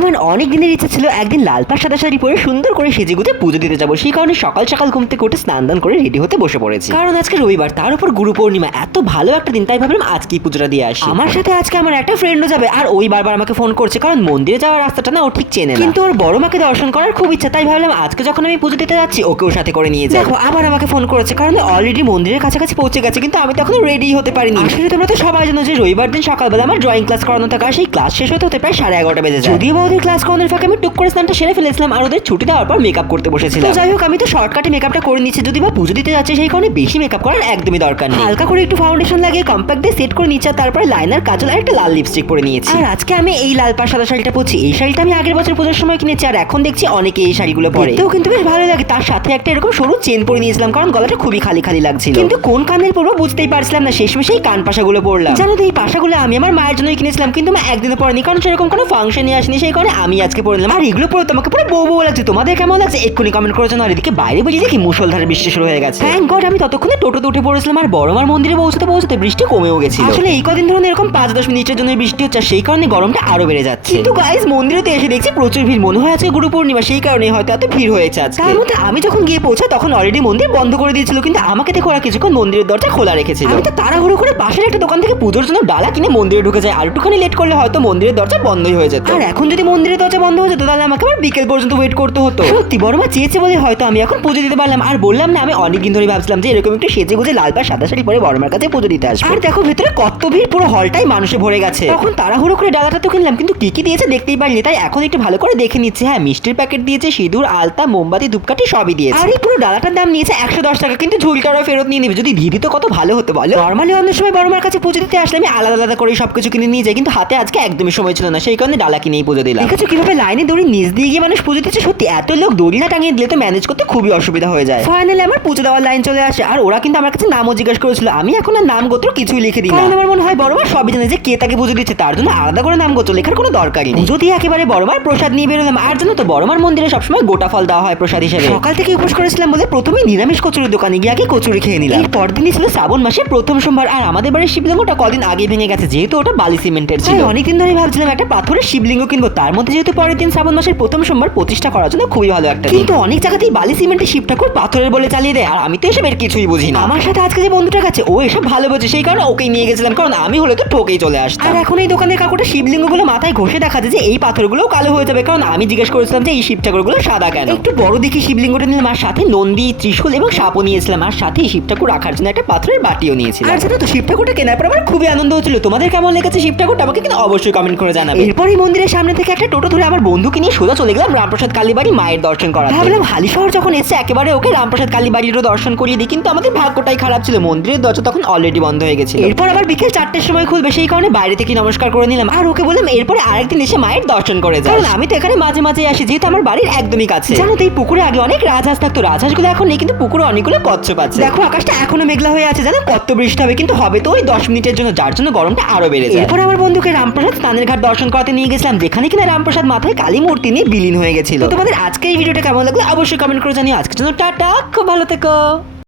আমার অনেক দিনের ইচ্ছা ছিল একদিন লাল পাড় সাদা শাড়ি পরে সুন্দর করে সেজেগুজে পুজো দিতে যাবো। সেই কারণে সকাল সকাল ঘুম থেকে উঠে স্নান দান করে রেডি হতে বসে পড়েছি, কারণ আজকে রবিবার, তার উপর গুরু পূর্ণিমা, এত ভালো একটা দিন, তাই ভাবলাম আজকেই পুজোটা দিয়ে আসি। আমার সাথে আজকে আমার একটা ফ্রেন্ডও যাবে, আর ওই বারবার আমাকে ফোন করছে, কারণ মন্দিরে যাওয়ার রাস্তাটা না ও ঠিক চেনে না, কিন্তু ওর বড় মাকে দর্শন করার খুব ইচ্ছা, তাই ভাবলাম আজকে যখন আমি পুজো দিতে যাচ্ছি ওকেও সাথে করে নিয়ে যাই। দেখো আবার আমাকে ফোন করেছে, কারণ অলরেডি মন্দিরের কাছাকাছি পৌঁছে গেছে, কিন্তু আমি তো এখনো রেডি হতে পারিনি। আসলে তোমরা তো সবাই জানো যে রবিবার দিন সকালবেলা আমার ড্রয়িং ক্লাস করানো থাকে, আর সেই ক্লাস শেষ হতে প্রায় 11:30 বেজে যায়। যদিও ওদের ক্লাস করানোর ফাঁকে আমি টুক করে স্নানটা সেরে ফেলেছিলাম, আর ওদের ছুটি দেওয়ার পর মেকআপ করতে বসেছিলাম। তো যাই হোক, আমি তো শর্টকাটে মেকআপটা করে নিচ্ছি, যদি বা পুজো দিতে যাচ্ছে সেই কারণে বেশি মেকআপ করার একদমই দরকার নেই। হালকা করে একটু ফাউন্ডেশন লাগিয়ে কম্প্যাক্ট দিয়ে সেট করে নিচ্ছি, আর তারপরে লাইনার, কাজল আর একটা লাল লিপস্টিক পরে নিয়েছি। আর আজকে আমি এই লাল পাড় সাদা শাড়িটা পরছি। এই শাড়িটা আমি আগের বছর পুজোর সময় কিনেছি, আর এখন দেখছি অনেকে এই শাড়িগুলো পরে, তো কিন্তু বেশ ভালো লাগে। তার সাথে একটা এরকম সরু চেন পরে নিয়েছিলাম, কারণ গলাটা খুবই খালি খালি লাগছিল, কিন্তু কোন কানের পরবো বুঝতেই পারছিলাম না। শেষমেশ এই কান পাশাগুলো পরলাম। জানো তো এই পাশাগুলো আমি আমার মায়ের জন্যই কিনেছিলাম, কিন্তু মা একদিনও পরেনি, কারণ সেরকম কোনো ফাংশনে আসেনি, সেই কারণে আমি আজকে পরে নিলাম। আর এগুলো পরে তোমাকে পুরো বউ বউ লাগছে। তোমাদের কেমন লাগছে এক্ষুনি কমেন্ট করে জানাও। আর এদিকে বাইরে বেরিয়ে দেখি মুষলধারে বৃষ্টি শুরু হয়ে গেছে। থ্যাঙ্ক গড আমি ততক্ষণে টোটোতে উঠে পড়েছিলাম, আর বড়মার মন্দিরে পৌঁছতে পৌঁছতে বৃষ্টি কমেও গেছিল। আসলে এই কদিন ধরে এরকম 5-10 মিনিটের জন্য বৃষ্টি হচ্ছে, সেই কারণে গরমটা আরো বেড়ে যাচ্ছে। কিন্তু গাইস মন্দিরেতে এসে দেখছি প্রচুর ভিড়, মনে হয় আজকে গুরু পূর্ণিমা, সেই কারণে হয়তো এত ভিড় হয়েছে আজকে। তার মধ্যে আমি যখন গিয়ে পৌঁছাই তখন অলরেডি মন্দির বন্ধ করে দিয়েছিল, কিন্তু আমাকে দেখে ওরা কিছুক্ষণ মন্দিরের দরজা খোলা রেখেছিল। আমি তো তাড়াহুড়ো করে পাশের একটা দোকান থেকে পুজোর জন্য ডালা কিনে মন্দিরে ঢুকে যাই, আর একটুখানি লেট করলে হয়তো মন্দিরের দরজা বন্ধই হয়ে যেত। আর এখন যদি মন্দিরের দরজা বন্ধ হয়ে যেত তাহলে আমাকে আবার বিকেল পর্যন্ত ওয়েট করতে হতো। সত্যি বড়মা চেয়েছে বলে হয়তো আমি এখন পুজো দিতে পারলাম। আর বললাম না আমি অনেকদিন ধরে ভাবছিলাম যে এরকম একটু সেজে গুজে লাল পাড় সাদা শাড়ি পরে বড়মার কাছে পুজো দিতে আসবো। আর দেখো ভেতরে কত ভিড়, পুরো হলটাই মানুষে ভরে গেছে। তখন তাড়াহুড়ো করে ডালাটা তো কিনলাম, কিন্তু কি কি দিয়েছে দেখতেই পারিনি, তাই এখন একটু ভালো করে দেখে নিচ্ছি। হ্যাঁ, মিষ্টির প্যাকেট দিয়েছে, সিঁদুর, আলতা, মোমবাতি, ধূপকাঠি সবই দিয়েছে। আর এই পুরো ডালাটার দাম নিয়েছে 110 টাকা, কিন্তু ঝুলটারও ফেরত নিয়ে নেবে। যদি দিয়ে দিত কত ভালো হতো বলো। নর্মালি অন্য সময় বড়মার কাছে পুজো দিতে আসলে আমি আলাদা আলাদা করে সবকিছু কিনে নিয়ে যাই, কিন্তু হাতে আজকে একদমই সময় ছিল না, সেই কারণে ডালা কিনেই পুজো দিলাম। দেখেছো কিভাবে লাইনে দড়ি নিচ দিয়ে গিয়ে মানুষ পুজো দিচ্ছে। সত্যি এত লোক দড়ি না টাঙিয়ে দিলে তো ম্যানেজ করতে খুবই অসুবিধা হয়ে যায়। ফাইনালি আমার পুজো দেওয়ার লাইন চলে আসে, আর ওরা কিন্তু আমার কাছে নামও জিজ্ঞাসা করেছিল। আমি এখন আর নাম গোত্র কিছুই লিখে দিই, কারণ আমার মনে হয় বড়মা সবই জানে যে কে তাকে পুজো দিচ্ছে, তার জন্য আলাদা করে নাম গোত্র লেখার কোনো দরকারই নেই। যদি একেবারে বড়মার প্রসাদ নিয়ে বেরোলাম। আর জানো তো বড়মার মন্দিরে সবসময় গোটা ফল দেওয়া হয় প্রসাদ হিসেবে। সকাল থেকে উপোস করেছিলাম বলে প্রথমেই নিরামিষ কচুরির দোকানে গিয়ে আগে কচুরি খেয়ে নিলাম। এর পরদিনই ছিল শ্রাবণ মাসের প্রথম সোমবার, আর আমাদের বাড়ির শিবলিঙ্গটা কদিন আগে ভেঙে গেছে, যেহেতু ওটা বালি সিমেন্টের ছিল। অনেকদিন ধরে ভাবছিলাম একটা পাথরের শিবলিঙ্গ কিনবো, তার মধ্যে যেহেতু পরের দিন শ্রাবণ মাসের প্রথম সোমবার প্রতিষ্ঠা করার জন্য খুবই ভালো একটা, কিন্তু অনেক জায়গাতেই বালি সিমেন্টের শিব ঠাকুর পাথরের বলে চালিয়ে দেয়, আর আমি তো এসবের কিছুই বুঝি না। আমার সাথে আজকে যে বন্ধুটা গেছে ও এসব ভালো বোঝে, সেই কারণে ওকেই নিয়ে গেছিলাম, কারণ আমি হলে তো ঠকেই চলে আসতাম। আর এখন এই দোকানের কাকুটা শিবলিঙ্গগুলো মাথায় ঘষে দেখা যায় যে এই পাথরগুলোও কালো হয়ে যাবে, কারণ আমি জিজ্ঞেস করেছিলাম যে এই শিব ঠাকুরগুলো সাদা কেন। একটু বড় দেখি শিবলিঙ্গটা নিলাম, আর সাথে নন্দী, ত্রিশূল এবং সাপও নিয়েছিলাম, আর সাথে শিব ঠাকুর রাখার জন্য একটা পাথরের বাটিও নিয়েছিলাম। আর জানো তো শিব ঠাকুরটা কেনার পর আমার খুবই আনন্দ হচ্ছিল। তোমাদের কেমন লেগেছে শিব ঠাকুরটা আমাকে কিন্তু অবশ্যই কমেন্ট করে জানাবে। এরপরই মন্দিরের সামনে থেকে একটা টোটো ধরে আমার বন্ধুকে নিয়ে সোজা চলে গেলাম রামপ্রসাদ কালীবাড়ি মায়ের দর্শন করা। ভাবলাম হালিশহর যখন এসে একেবারে ওকে রামপ্রসাদ কালীবাড়িরও দর্শন করিয়ে দিই, কিন্তু আমাদের ভাগ্যটাই খারাপ ছিল, মন্দিরের দরজা তখন অলরেডি বন্ধ হয়ে গেছিল। এরপর আবার বিকেল 4টের সময় খুলবে, সেই কারণে বাইরে থেকে নমস্কার করে নিলাম, আর ওকে বললাম এরপরে আরেকদিন এসে মায়ের দর্শন করে যাও, কারণ আমি তো এখানে মাঝে মাঝে আসি, যেহেতু আমার বাড়ির একদমই কাছে। জানো তো এই পুকুরে আগে অনেক রাজহাঁস থাকতো, রাজহাঁসগুলো এখন নেই, কিন্তু পুকুরে অনেকগুলো কচ্ছপ আছে। দেখো আকাশটা এখনো মেঘলা হয়ে আছে, জানো কত বৃষ্টি হবে, কিন্তু হবে তো ওই 10 মিনিটের জন্য, যার জন্য গরমটা আরো বেড়ে যায়। এরপর আমার বন্ধুকে রামপ্রসাদ স্নানের ঘাট দর্শন করাতে নিয়ে গেছিলাম, যেখানে কিনা রামপ্রসাদ মাথায় কালী মূর্তি নিয়ে বিলীন হয়ে গেছিল। তোমাদের আজকে এই ভিডিওটা কেমন লাগলো অবশ্যই কমেন্ট করে জানিও। আজকের জন্য টাটা, খুব ভালো থেকো।